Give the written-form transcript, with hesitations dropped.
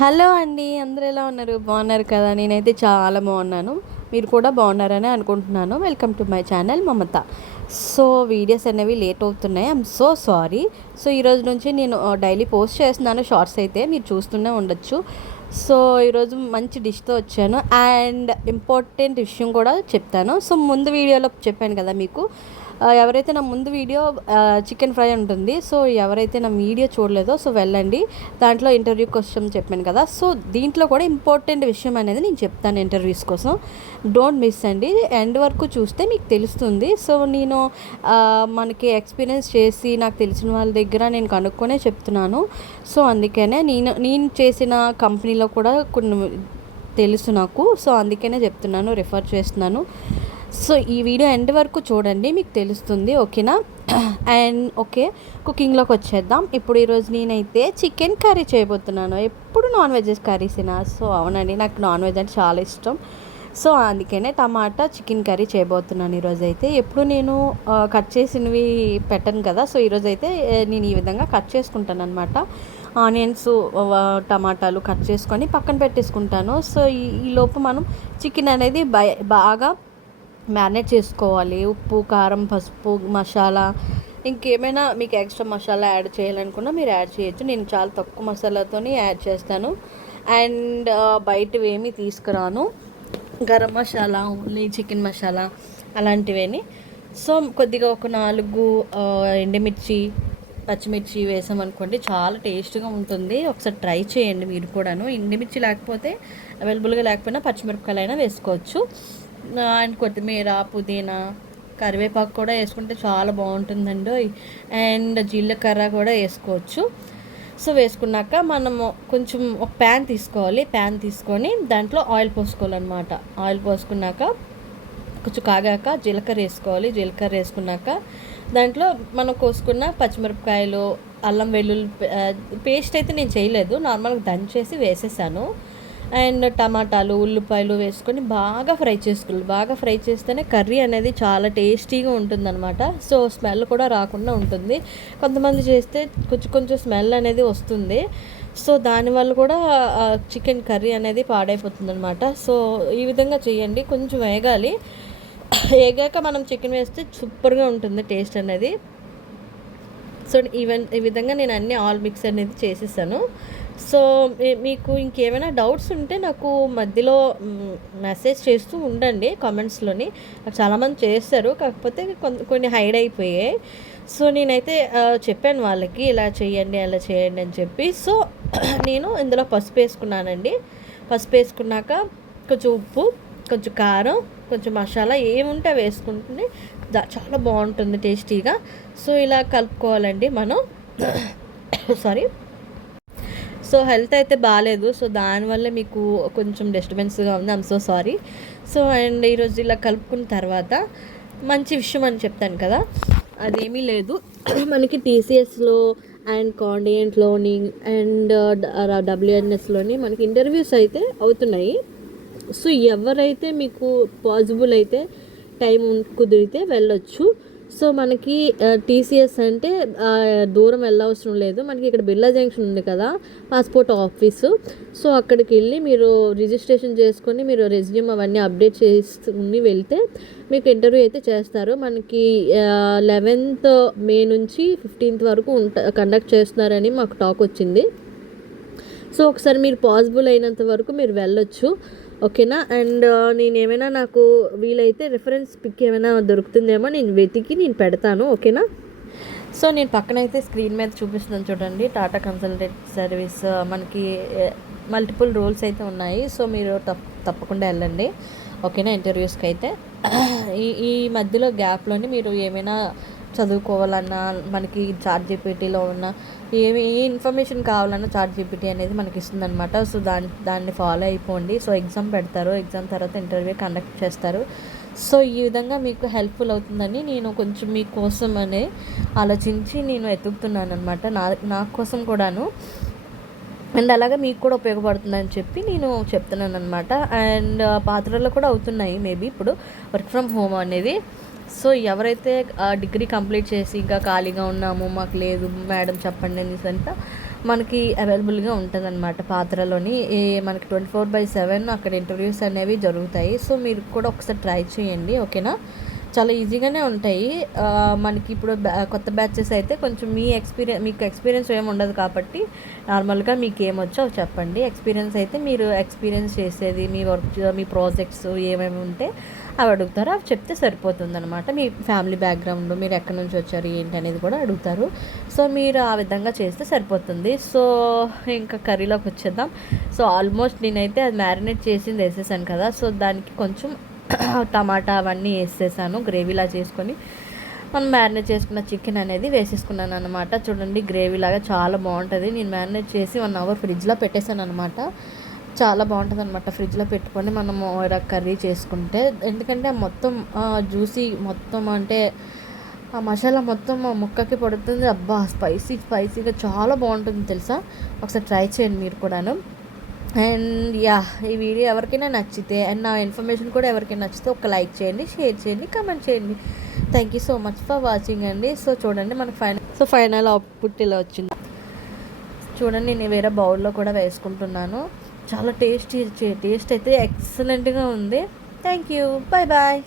Hello అండి. అందరూ ఎలా ఉన్నారు? బాగున్నారు కదా? నేనైతే చాలా బాగున్నాను. మీరు కూడా బాగున్నారని అనుకుంటున్నాను. Welcome to my channel Mamata. So videos అనేవి లేట్ అవుతున్నాయి. I'm so sorry. సో ఈరోజు నుంచి నేను డైలీ పోస్ట్ చేస్తున్నాను షార్ట్స్ అయితే మీరు చూస్తూనే ఉండొచ్చు. సో ఈరోజు మంచి డిష్తో వచ్చాను అండ్ ఇంపార్టెంట్ విషయం కూడా చెప్తాను. సో ముందు వీడియోలో చెప్పాను కదా మీకు, ఎవరైతే నా ముందు వీడియో చికెన్ ఫ్రై ఉంటుంది. సో ఎవరైతే నా వీడియో చూడలేదో సో వెళ్ళండి, దాంట్లో ఇంటర్వ్యూ కోసం చెప్పాను కదా. సో దీంట్లో కూడా ఇంపార్టెంట్ విషయం అనేది నేను చెప్తాను ఇంటర్వ్యూస్ కోసం. డోంట్ మిస్ అండి, ఎండ్ వరకు చూస్తే మీకు తెలుస్తుంది. సో నేను మనకి ఎక్స్పీరియన్స్ చేసి నాకు తెలిసిన వాళ్ళ దగ్గర నేను కనుక్కొనే చెప్తున్నాను. సో అందుకనే నేను చేసిన కంపెనీలో కూడా కొన్ని తెలుసు నాకు. సో అందుకనే చెప్తున్నాను, రిఫర్ చేస్తున్నాను. సో ఈ వీడియో ఎండ్ వరకు చూడండి, మీకు తెలుస్తుంది. ఓకేనా? అండ్ ఓకే, కుకింగ్లోకి వచ్చేద్దాం. ఇప్పుడు ఈరోజు నేనైతే చికెన్ కర్రీ చేయబోతున్నాను. ఎప్పుడు నాన్ వెజ్ కర్రీసేనా? సో అవునండి, నాకు నాన్ వెజ్ అంటే చాలా ఇష్టం. సో అందుకనే టమాటా చికెన్ కర్రీ చేయబోతున్నాను ఈరోజు అయితే. ఎప్పుడు నేను కట్ చేసినవి పెట్టను కదా. సో ఈరోజు అయితే నేను ఈ విధంగా కట్ చేసుకుంటాను అనమాట. ఆనియన్స్, టమాటాలు కట్ చేసుకొని పక్కన పెట్టేసుకుంటాను. సో ఈ లోపు మనం చికెన్ అనేది బాగా మ్యారినేట్ చేసుకోవాలి. ఉప్పు, కారం, పసుపు, మసాలా, ఇంకేమైనా మీకు ఎక్స్ట్రా మసాలా యాడ్ చేయాలనుకున్నా మీరు యాడ్ చేయొచ్చు. నేను చాలా తక్కువ మసాలాతోని యాడ్ చేస్తాను. అండ్ బయటవి ఏమీ తీసుకురాను. గరం మసాలా, ఓన్లీ చికెన్ మసాలా అలాంటివేని. సో కొద్దిగా ఒక 4 ఎండుమిర్చి, పచ్చిమిర్చి వేసామనుకోండి, చాలా టేస్ట్గా ఉంటుంది. ఒకసారి ట్రై చేయండి మీరు కూడాను. ఎండుమిర్చి లేకపోతే, అవైలబుల్గా లేకపోయినా పచ్చిమిరపకాయలు అయినా వేసుకోవచ్చు. అండ్ కొత్తిమీర, పుదీనా, కరివేపాకు కూడా వేసుకుంటే చాలా బాగుంటుందండి. అండ్ జీలకర్ర కూడా వేసుకోవచ్చు. సో వేసుకున్నాక మనము కొంచెం ఒక ప్యాన్ తీసుకోవాలి. ప్యాన్ తీసుకొని దాంట్లో ఆయిల్ పోసుకోవాలన్నమాట. ఆయిల్ పోసుకున్నాక కొంచెం కాగాక జీలకర్ర వేసుకోవాలి. జీలకర్ర వేసుకున్నాక దాంట్లో మనం కోసుకున్న పచ్చిమిరపకాయలు, అల్లం వెల్లుల్లి పేస్ట్ అయితే నేను చేయలేదు, నార్మల్గా దంచేసి వేసేసాను. అండ్ టమాటాలు, ఉల్లిపాయలు వేసుకొని బాగా ఫ్రై చేసుకోవాలి. బాగా ఫ్రై చేస్తేనే కర్రీ అనేది చాలా టేస్టీగా ఉంటుందన్నమాట. సో స్మెల్ కూడా రాకుండా ఉంటుంది. కొంతమంది చేస్తే కొంచెం స్మెల్ అనేది వస్తుంది. సో దానివల్ల కూడా చికెన్ కర్రీ అనేది పాడైపోతుంది అనమాట. సో ఈ విధంగా చేయండి. కొంచెం వేగాలి. వేగాక మనం చికెన్ వేస్తే సూపర్గా ఉంటుంది టేస్ట్ అనేది. సో ఈ విధంగా నేను అన్ని ఆల్ మిక్స్ అనేది చేసేసాను. సో మీకు ఇంకేమైనా డౌట్స్ ఉంటే నాకు మధ్యలో మెసేజ్ చేస్తూ ఉండండి కామెంట్స్లోని. చాలామంది చేస్తారు, కాకపోతే కొన్ని హైడ్ అయిపోయాయి. సో నేనైతే చెప్పాను వాళ్ళకి, ఇలా చేయండి అలా చేయండి అని చెప్పి. సో నేను ఇందులో పసుపు వేసుకున్నానండి. పసుపు వేసుకున్నాక కొంచెం ఉప్పు, కొంచెం కారం, కొంచెం మసాలా ఏముంటే వేసుకుంటే చాలా బాగుంటుంది టేస్టీగా. సో ఇలా కలుపుకోవాలండి మనం. సారీ, సో హెల్త్ అయితే బాగాలేదు. సో దానివల్ల మీకు కొంచెం డిస్టర్బెన్స్గా ఉంది. I'm so sorry. So and ఈరోజు ఇలా కలుపుకున్న తర్వాత మంచి విషయం అని చెప్తాను కదా, అదేమీ లేదు. మనకి టీసీఎస్లో అండ్ కాండియంట్లోని అండ్ డబ్ల్యూఎన్ఎస్లోని మనకి ఇంటర్వ్యూస్ అయితే అవుతున్నాయి. సో ఎవరైతే మీకు పాసిబుల్ అయితే టైం కుదిరితే వెళ్ళొచ్చు. సో మనకి టీసీఎస్ అంటే దూరం వెళ్ళవసరం లేదు. మనకి ఇక్కడ బిర్లా జంక్షన్ ఉంది కదా, పాస్పోర్ట్ ఆఫీసు. సో అక్కడికి వెళ్ళి మీరు రిజిస్ట్రేషన్ చేసుకొని మీరు రెజ్యూమ్ అవన్నీ అప్డేట్ చేసుకుని వెళ్తే మీకు ఇంటర్వ్యూ అయితే చేస్తారు. మనకి 11th మే నుంచి 15th వరకు కండక్ట్ చేస్తున్నారని మాకు టాక్ వచ్చింది. సో ఒకసారి మీరు పాసిబుల్ అయినంత వరకు మీరు వెళ్ళొచ్చు. ఓకేనా? అండ్ నేనేమైనా నాకు వీలైతే రిఫరెన్స్ పిక్ ఏమైనా దొరుకుతుందేమో నేను వెతికి నేను పెడతాను. ఓకేనా? సో నేను పక్కనైతే స్క్రీన్ మీద చూపిస్తున్నాను చూడండి, టాటా కన్సల్టెంట్ సర్వీస్. మనకి మల్టిపుల్ రోల్స్ అయితే ఉన్నాయి. సో మీరు తప్పకుండా వెళ్ళండి. ఓకేనా? ఇంటర్వ్యూస్కి అయితే ఈ మధ్యలో గ్యాప్లోని మీరు ఏమైనా చదువుకోవాలన్నా, మనకి చాట్ జీపీటీలో ఉన్న ఏ ఇన్ఫర్మేషన్ కావాలన్నా చాట్ జీపీటీ అనేది మనకి ఇస్తుంది అనమాట. సో దాన్ని ఫాలో అయిపోండి. సో ఎగ్జామ్ పెడతారు, ఎగ్జామ్ తర్వాత ఇంటర్వ్యూ కండక్ట్ చేస్తారు. సో ఈ విధంగా మీకు హెల్ప్ఫుల్ అవుతుందని నేను కొంచెం మీకోసం అనే ఆలోచించి నేను వెతుకుతున్నాను అనమాట, నా కోసం కూడాను. అండ్ అలాగే మీకు కూడా ఉపయోగపడుతుందని చెప్పి నేను చెప్తున్నాను అనమాట. అండ్ పాత్రలో కూడా అవుతున్నాయి మేబీ ఇప్పుడు వర్క్ ఫ్రమ్ హోమ్ అనేది. సో ఎవరైతే డిగ్రీ కంప్లీట్ చేసి ఇంకా ఖాళీగా ఉన్నాము, మాకు లేదు మేడం చెప్పండి అనేసి అంతా మనకి అవైలబుల్గా ఉంటుందన్నమాట పాత్రలోని. మనకి 24/7 అక్కడ ఇంటర్వ్యూస్ అనేవి జరుగుతాయి. సో మీరు కూడా ఒకసారి ట్రై చేయండి, ఓకేనా. చాలా ఈజీగానే ఉంటాయి. మనకి ఇప్పుడు కొత్త బ్యాచెస్ అయితే కొంచెం మీకు ఎక్స్పీరియన్స్ ఏమి ఉండదు కాబట్టి నార్మల్గా మీకు ఏమొచ్చో అవి చెప్పండి. ఎక్స్పీరియన్స్ అయితే మీరు ఎక్స్పీరియన్స్ చేసేది మీ వర్క్, మీ ప్రాజెక్ట్స్ ఏమేమి ఉంటే అవి అడుగుతారు. అవి చెప్తే సరిపోతుంది అనమాట. మీ ఫ్యామిలీ బ్యాక్గ్రౌండ్, మీరు ఎక్కడి నుంచి వచ్చారు ఏంటి అనేది కూడా అడుగుతారు. సో మీరు ఆ విధంగా చేస్తే సరిపోతుంది. సో ఇంకా కర్రీలోకి వచ్చేద్దాం. సో ఆల్మోస్ట్ నేనైతే అది మ్యారినేట్ చేసింది వేసేసాను కదా. సో దానికి కొంచెం టమాటా అవన్నీ వేసేసాను, గ్రేవీలా చేసుకొని మనం మ్యారినేట్ చేసుకున్న చికెన్ అనేది వేసేసుకున్నాను అనమాట. చూడండి గ్రేవీలాగా చాలా బాగుంటుంది. నేను మ్యారినేట్ చేసి 1 అవర్ ఫ్రిడ్జ్లో పెట్టేశాను అనమాట. చాలా బాగుంటుంది అనమాట ఫ్రిడ్జ్లో పెట్టుకొని మనము ఇలా కర్రీ చేసుకుంటే. ఎందుకంటే మొత్తం జ్యూసీ మొత్తం అంటే ఆ మసాలా మొత్తం ఆ ముక్కకి పడుతుంది. అబ్బా స్పైసీగా చాలా బాగుంటుంది తెలుసా. ఒకసారి ట్రై చేయండి మీరు కూడాను. అండ్ ఈ వీడియో ఎవరికైనా నచ్చితే అండ్ నా ఇన్ఫర్మేషన్ కూడా ఎవరికైనా నచ్చితే ఒక లైక్ చేయండి, షేర్ చేయండి, కమెంట్ చేయండి. Thank you so much for watching అండి. సో చూడండి మనకు ఫైనల్ అవుట్పుట్ ఇలా వచ్చింది. చూడండి నేను వేరే బౌల్లో కూడా వేసుకుంటున్నాను. చాలా టేస్ట్ అయితే ఎక్సలెంట్గా ఉంది. Thank you, bye bye.